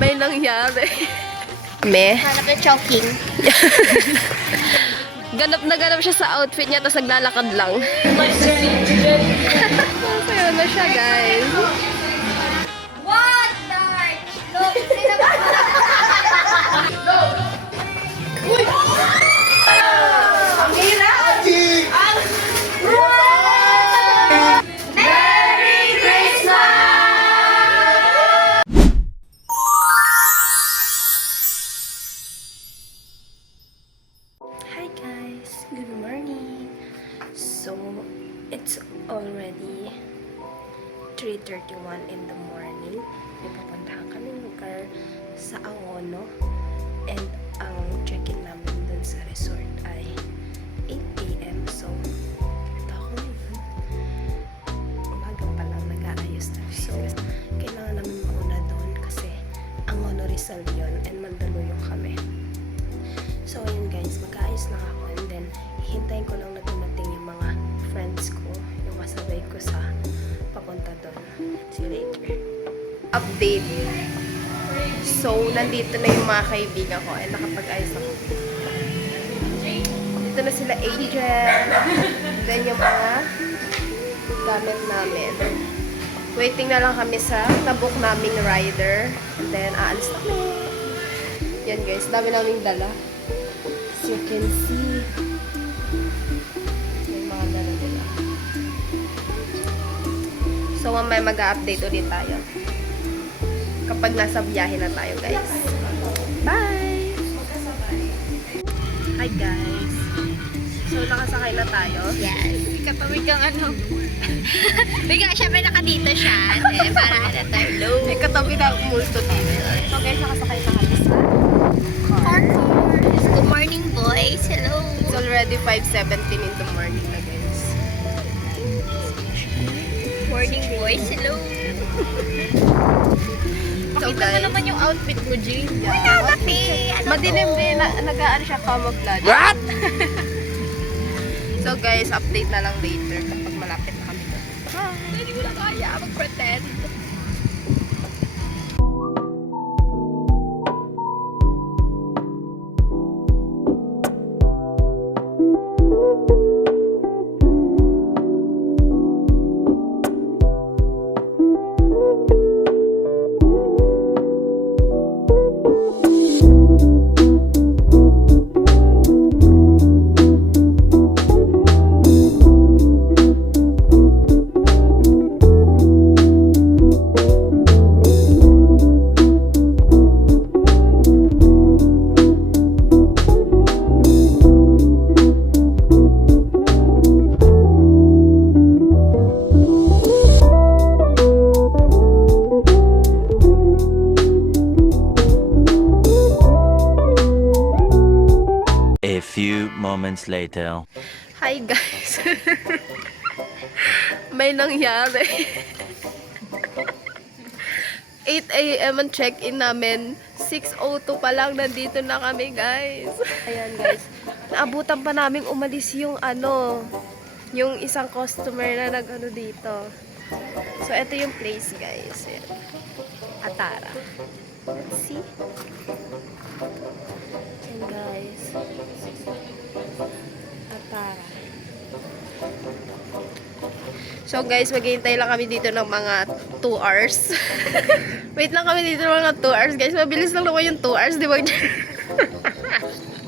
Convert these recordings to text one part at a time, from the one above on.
May nangyari. Me? Hanap na choking. Ganap na ganap siya sa outfit niya, tapos naglalakad lang. Masaya na siya, guys. What? Dark! Look, sino ba? Uy! Ang hirap! Merry Christmas! Hi guys, good morning. So, it's already 3:31 in the morning. May pupuntahan kami lugar sa Angono. And ang check-in namin dun sa resort ay 8 AM. So, ito ako ngayon. Umaga pa lang nag-aayos na. So, kailangan namin mauna doon kasi Angono Rizal yun and Mandaluyong kami. So, ayun guys, mag-aayos lang ako and then hihintayin ko lang na dumating yung mga friends ko, yung kasabay ko sa papunta doon. See you later. Update. So, nandito na yung mga kaibigan ko and nakapag-ayos ako. Dito na sila Angel. Then yung mga gamit namin. Waiting na lang kami sa tabok naming rider. And then, aalis na kami. Yan guys, dami naming dala. As you can see, may mga dala nila. So, mamaya mag-update ulit tayo. Kapag nasa biyahe na tayo, guys. Bye! Hi, guys. So, nakasakay na tayo. Yes. Kapamig kang ano. Bigla, syempre nakadito siya. Para na tayo. May katabi na multo dito. So, guys, nakasakay na kami sa car. Good morning, boys. Hello. It's already 5:17 in the morning na, guys. Morning, boys. Hello. So, Pakita mo naman yung outfit mo, Jane. Yeah. Ano Madilim to? din. Nag-aano siya camouflage. What? So, guys, update na lang later kapag malapit na kami doon. Hindi ko na kaya mag-pretend. A few moments later. Hi, guys. May nangyari. 8 AM ang check-in namin. 6:02 pa lang, nandito na kami, guys. Ayan, guys. Naabutan pa namin umalis yung yung isang customer na nag-ano dito. So, ito yung place, guys. Ayan. Atara. Let's see. Ayan, guys. Atara. So guys, maghihintay lang kami dito ng mga 2 hours. Wait lang kami dito ng mga 2 hours, guys. Mabilis lang naman yung 2 hours, di ba?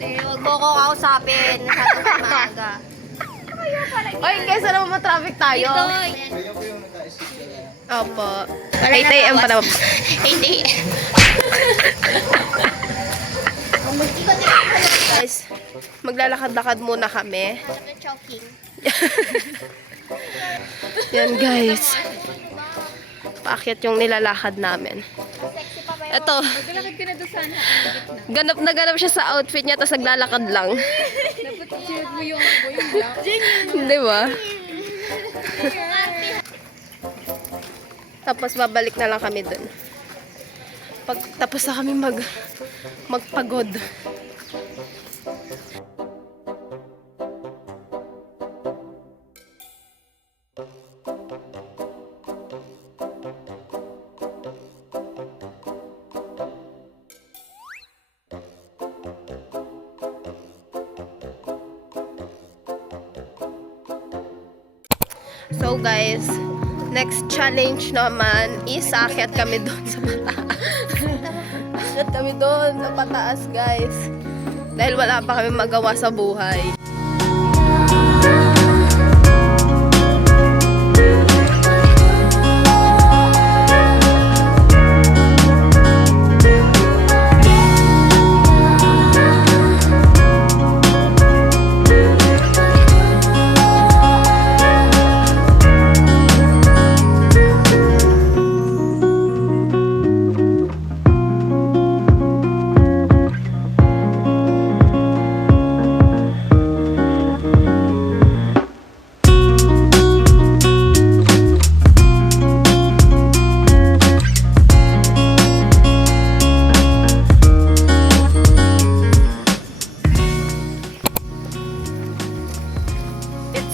Huwag mo ko kausapin. Masyado na maaga. Oy, guys, alam mo traffic tayo. Opo. 8 AM pa naman. 8 AM. Guys, maglalakad-lakad muna kami. Hanap na choking. Yan, guys. Paakyat yung nilalakad namin. Sexy pa ba yun? Ito. Maglalakad ka na doon sana. Ganap na ganap siya sa outfit niya, tapos naglalakad lang. Dapat i-share mo yung black. Di ba? Tapos babalik na lang kami dun. Tapos na kami magpagod. So guys, next challenge naman is aakyat kami doon sa pataas. Aakyat kami doon sa pataas guys. Dahil wala pa kami magawa sa buhay.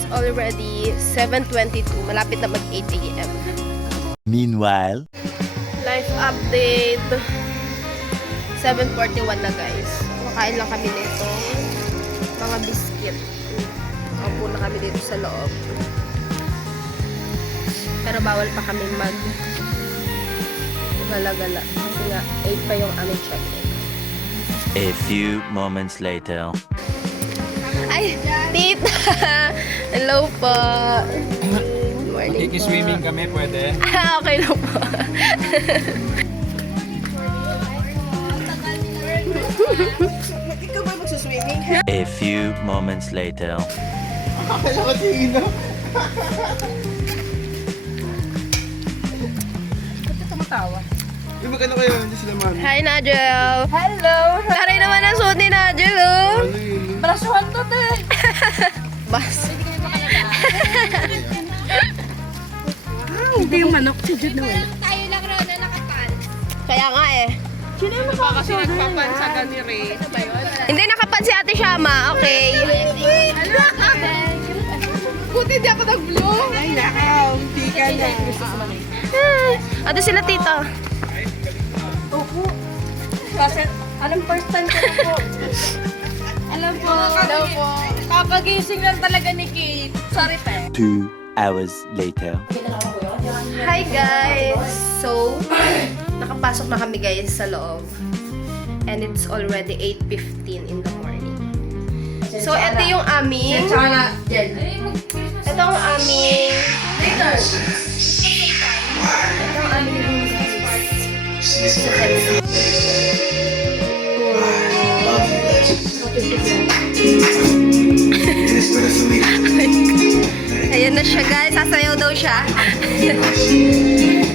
Already 7:22, malapit na mag 8 AM. Meanwhile, Life update. 7:41 na guys. Makain lang kami nito. Mga biscuit. Opo na kami dito sa loob. Pero bawal pa kami gala-gala. Kasi nga 8 pa yung aming check-in. a few moments later. Ay, tita! Hello po. Good morning po. Kiki-swimming kami, pwede? Okay lang po. Ikaw ba magsuswimming? A few moments later. Akala ko sino. Tumatawa. Yung magkano kayo, hindi sila man. Hi, Nigel! Hello! Taray naman ang suot ni Nigel, oh! Ano yun? Brasuhan to, te. Bas. Hindi yung manok si Jude Noel. Tayo lang raw na nakapal. Kaya nga eh. Kasi nagpapansagan ni Ray. Hindi nakapan si Ate Shama, okay? Buti di ako nag-vlog. Ay, nakaw. Hindi ka na. Ate sila tita. Kasi, anong first time ko po? Alam po. Alam po. Papagising lang talaga ni Kate. Sorry, pe. 2 hours later. Hi guys! So, nakapasok na kami guys sa loob. And it's already 8:15 in the morning. So, ito yung aming... Ito ang aming... Ito ang aming... Ayan na siya guys, sasayaw daw siya.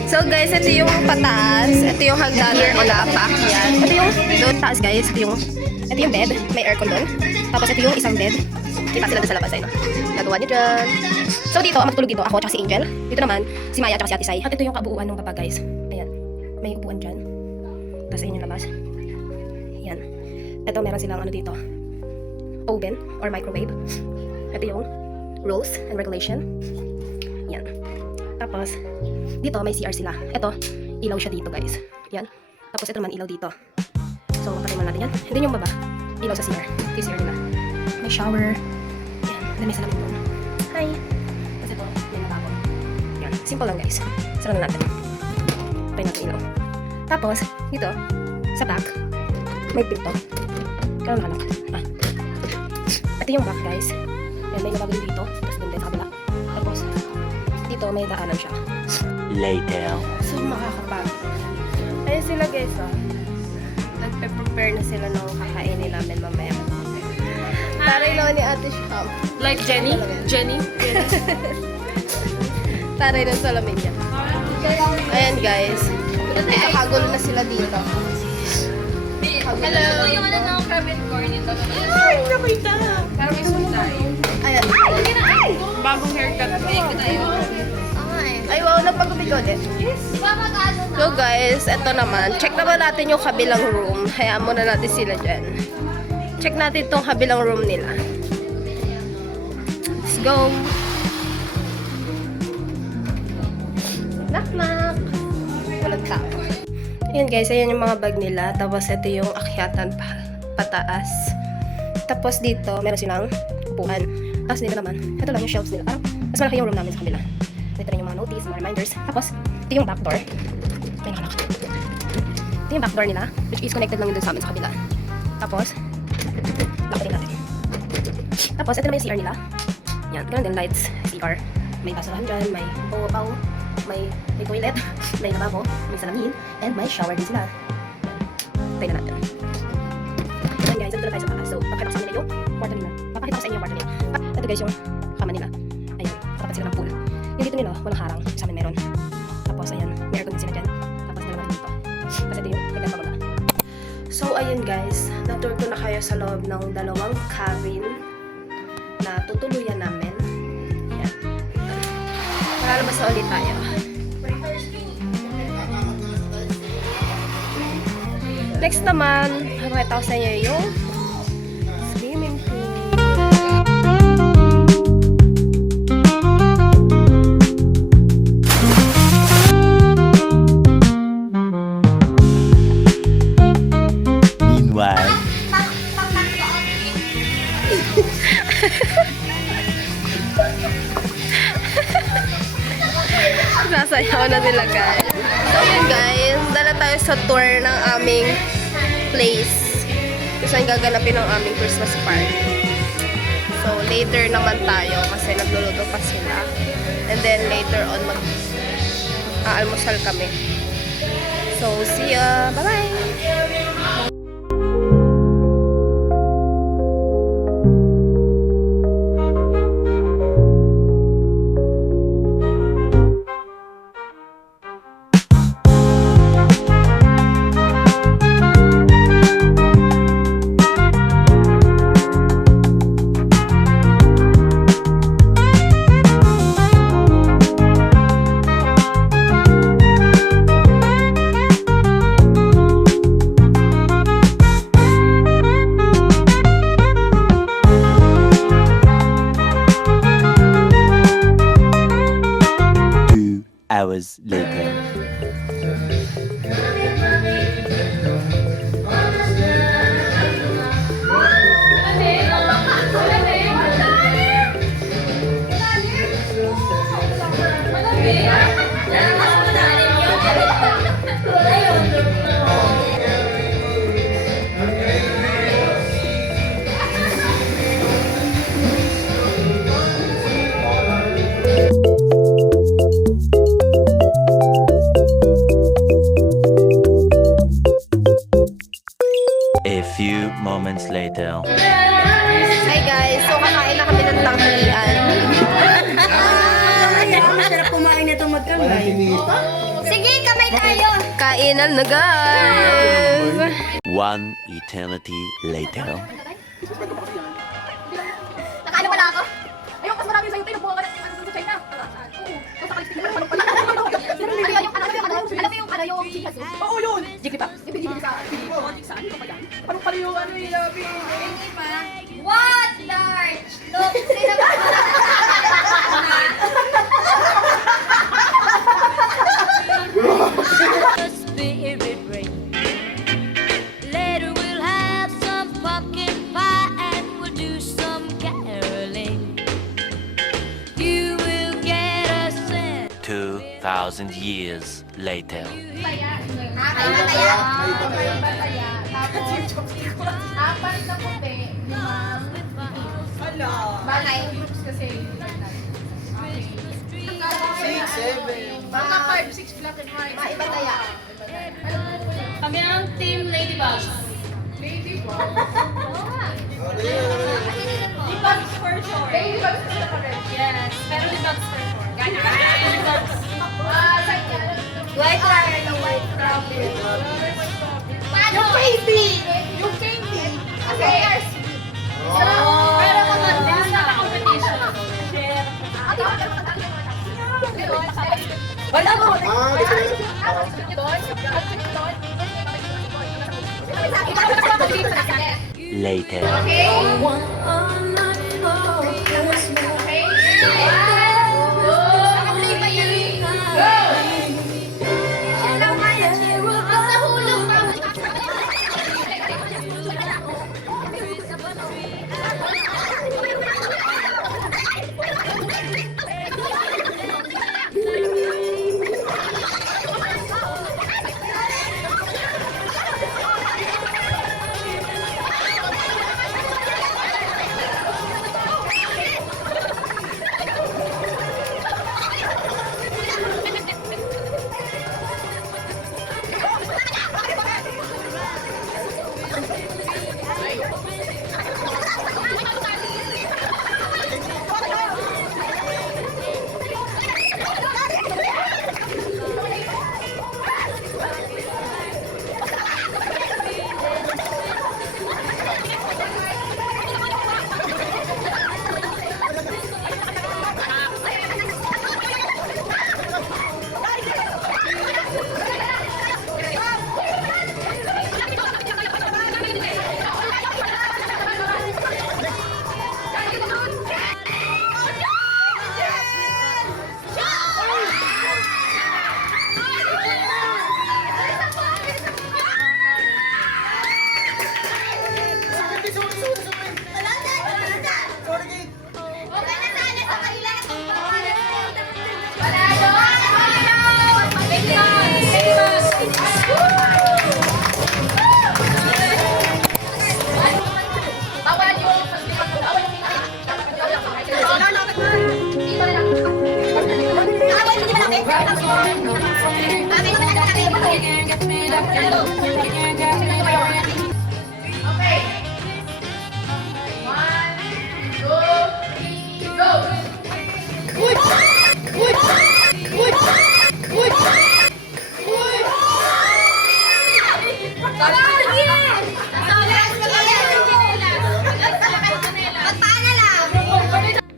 So guys, ito yung pataas. Ito yung hagdanan nila paakyat. Ito yung doon taas guys. Ito yung bed, may aircon doon. Tapos ito yung isang bed. Kita sila doon sa labas ay no. Nagawa niyo dyan. So dito, matutulog dito ako at si Angel. Dito naman, si Maya at si Ate Sai. At ito yung kabuuan ng baba guys. Ayan, may upuan dyan. Tapos ayun yung labas. Ayan. Ito meron silang ano dito. Oven or microwave. Ito yung rules and regulation. Yan. Tapos, dito may CR sila. Ito, ilaw siya dito guys. Yan. Tapos ito naman ilaw dito. So, patay man natin yan. Hindi yung baba. Ilaw sa CR. Ito yung CR nila. May shower. Yan. Then may salamin doon. Hi. Tapos ito, may natapon. Yan. Simple lang guys. Sara na natin. Patay natin ilaw. Tapos, dito, sa back, may pinto. Kaya nakalak. Ito yung back guys. Yan, may lababo din dito. Tapos doon din sa kabila. Tapos, dito may daanan siya. Later. So, makakapagod. Ayun sila guys, oh. Nagpe-prepare na sila ng kakainin namin mamaya. Taray naman ni Ate Sham. Like Jenny? Jenny? Taray ng salamin niya. Ayan guys. Nagkakagulo na sila dito. Hello! Ito yung ano ng carpet corn nito. Ay, nakita. Pero may sultay. Ayan. Bagong haircut ko. Ay, wow, napag-ubigod eh. Di ba mag-ano na? So guys, eto naman. Check naman natin yung kabilang room. Hayaan muna natin sila dyan. Check natin tong kabilang room nila. Let's go! Knock knock! Walang tao. Ayan guys, ayan yung mga bag nila. Tapos ito yung akyatan pataas. Tapos dito, meron silang upuan. Tapos dito naman, ito lang yung shelves nila. Parang mas malaki yung room namin sa kabila. reminders. Tapos, ito yung back door. May nakalak. Ito yung back door nila, which is connected lang yun dun sa amin sa kabila. Tapos, lock din natin. Tapos, ito naman yung CR nila. Yan, ganun din, lights, CR. May basurahan dyan, may paw, may toilet, may lababo, may salamin, and may shower din sila. Try na natin. Ayan guys, dito na tayo sa taas. So, papakita ko sa inyo yung kwarto nila. Papakita ko sa inyo yung kwarto nila. Ito guys yung kama nila. Ayan, katapat sila ng pool. Yung dito nila, walang harang. Sa amin meron. Tapos, ayan, may aircon din sila dyan. Tapos, dalawa rin dito. Kasi ito yung nagpapababa. So, ayun guys, na-tour ko na kayo sa loob ng dalawang cabin na tutuluyan namin. Ayan. Malalabas na ulit tayo. Next naman, pakita ko sa inyo yung swimming pool. Meanwhile, Nasayaw na sila guys. So yun guys, dala tayo sa tour ng aming place. Kung saan gaganapin ang aming Christmas party. So later naman tayo kasi nagluluto pa sila. And then later on mag-aalmusal kami. So see ya! Bye-bye! hours later. A few moments later. Hi guys, so kakain na kami ng tanghalian. Masarap kumain na itong magkamay. Sige, kamay tayo! Kainan na guys! One eternity later. Nakaano pala ako? Ayun, mas marami sa'yo tayo buha ka ng sa China. Oo. Kung sa kalistin naman, pala. Alam mo yung chikas? Oo yun! Jigglypuff. Ibigay sa Saan ko pa yan? Parang pala yung ano yung labi. What large? Look, sino ba? Spirit ring. Later we'll have some pumpkin pie and we'll do some caroling. You will get a sense. 2,000 years later. Ay, mataya. Tapos, apat na puti, limang bagay. Kasi, Six, seven. mga 5, 6 black and white. Iba taya. Kami ang team Ladybugs. Libugs for sure. Libugs for sure. Yes, pero Ladybugs for sure. White rice. White rabbit. Yung candy. Yung candy. Kasi are sweet. Pero mga this na competition. Wala mo. Later.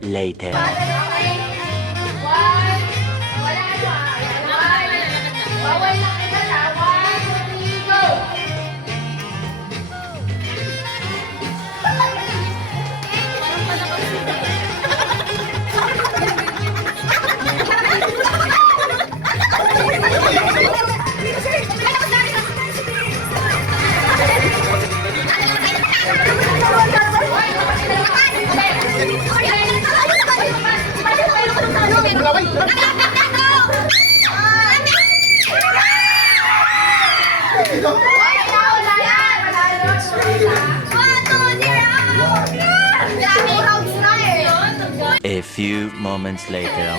Later. A few moments later.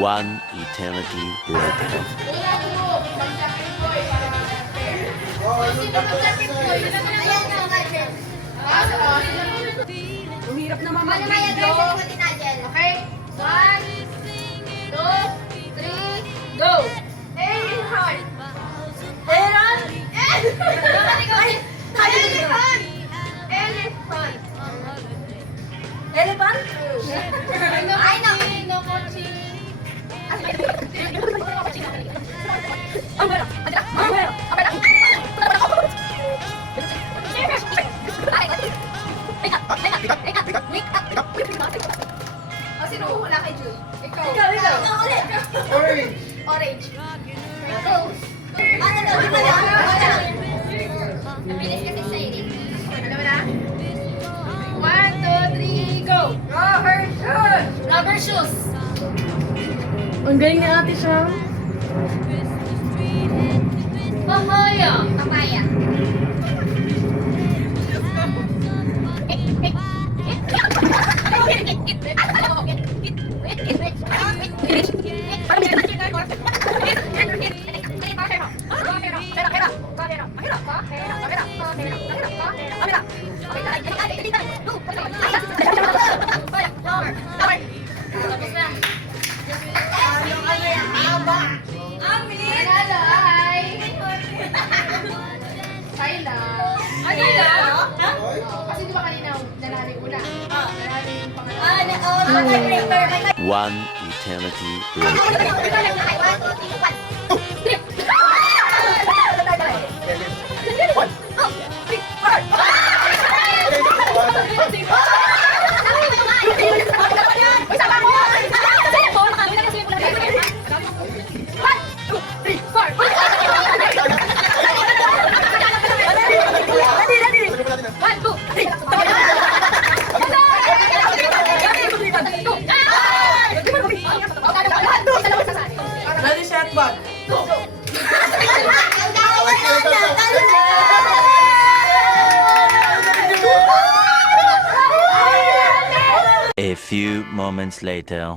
One eternity later. Ang hirap naman Okay? 1, 2, 3, go! Alien heart! Aaron? Elephant! Elephant! Elephant? I know! Sino hula kay Jun? Ikaw. Ikaw ulit. Orange. Orange. Go. Ano daw? Nabilis kasi siya eh. Ano mo na? 1, 2, 3, go! Rubber shoes! Rubber shoes! Ang galing ni ate siya. Papaya! Papaya. Kasi di ba kanina nanalo una? Nanalo yung pangalawa. One eternity later. Ready, set, one. A few moments later.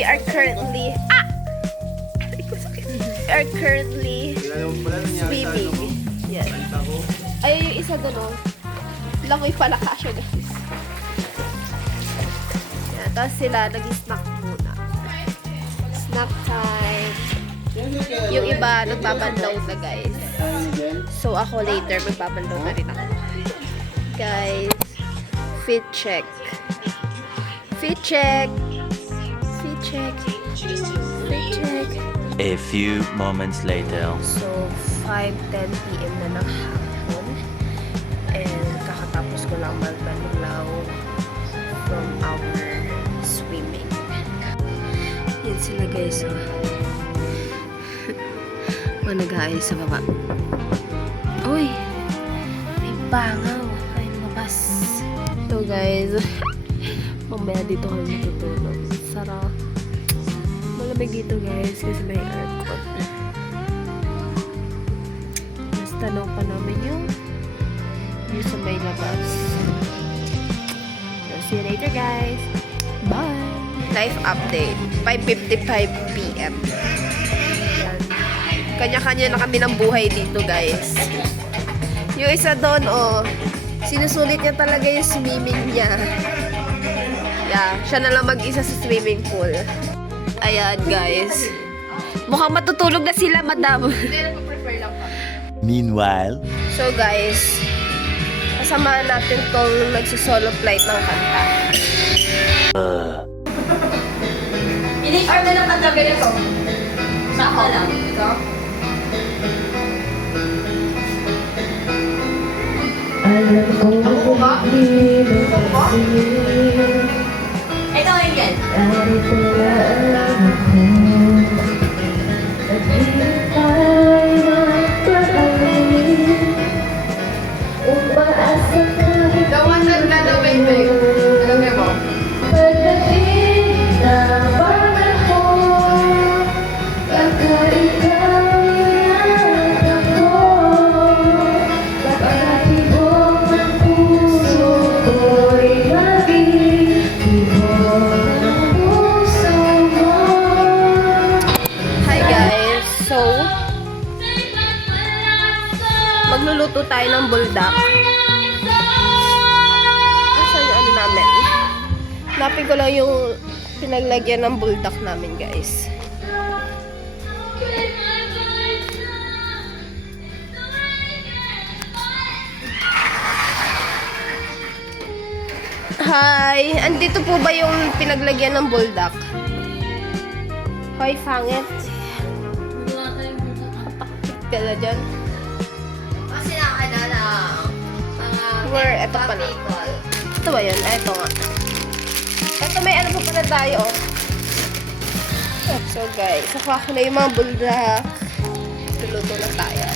We are currently swimming. Yan. Ay, yung isa doon, oh. Langoy pala kasya, guys. Yan. Tapos sila, nag-snack muna. Snack time. Yung iba, nagbabandaw na, guys. So, ako later, magbabandaw na rin ako. Guys, fit check. Fit check. Fit check. Fit check. A few moments later. So, 5:10 p.m. na ng hapon. And kakatapos ko lang magbanlaw from our swimming. Yan sila, guys. Oh. Nag-aayos sa baba. Uy! May bangaw. Ay, mabas. So, guys. Mamaya dito kami matutulog. Sarap. Malamig dito, guys, kasi may aircon. Mas tanaw pa namin yung sa may labas. So, see you later, guys. Bye! Life update. 5:55 p.m. Yan. Kanya-kanya na kami ng buhay dito, guys. Yung isa doon, oh, sinusulit niya talaga yung swimming niya. Yeah, siya na lang mag-isa sa swimming pool. Ayan, guys. Mukhang matutulog na sila, madam. Meanwhile. So, guys, kasama natin tong nagsisolo flight ng kanta. Ini-or na lang ang gabi nito. Saka lang. Ikaw? Ako ba? Ikaw yung yan. Dawanan na daw, baby. Alam mo? Hi, guys. So, magluluto tayo ng buldak. Asan yung ano namin? Hanapin ko lang yung pinaglagyan ng buldak namin, guys. Hi! Andito po ba yung pinaglagyan ng buldak? Hoy, fangit. Patakit ka na dyan. Kasi nakakala mga Where? Eto pala. Ito ba yun? Ah, ito nga. Ito may ano pa pala tayo, oh. So, guys, nakuha ko na yung mga buldak. Luluto na tayo.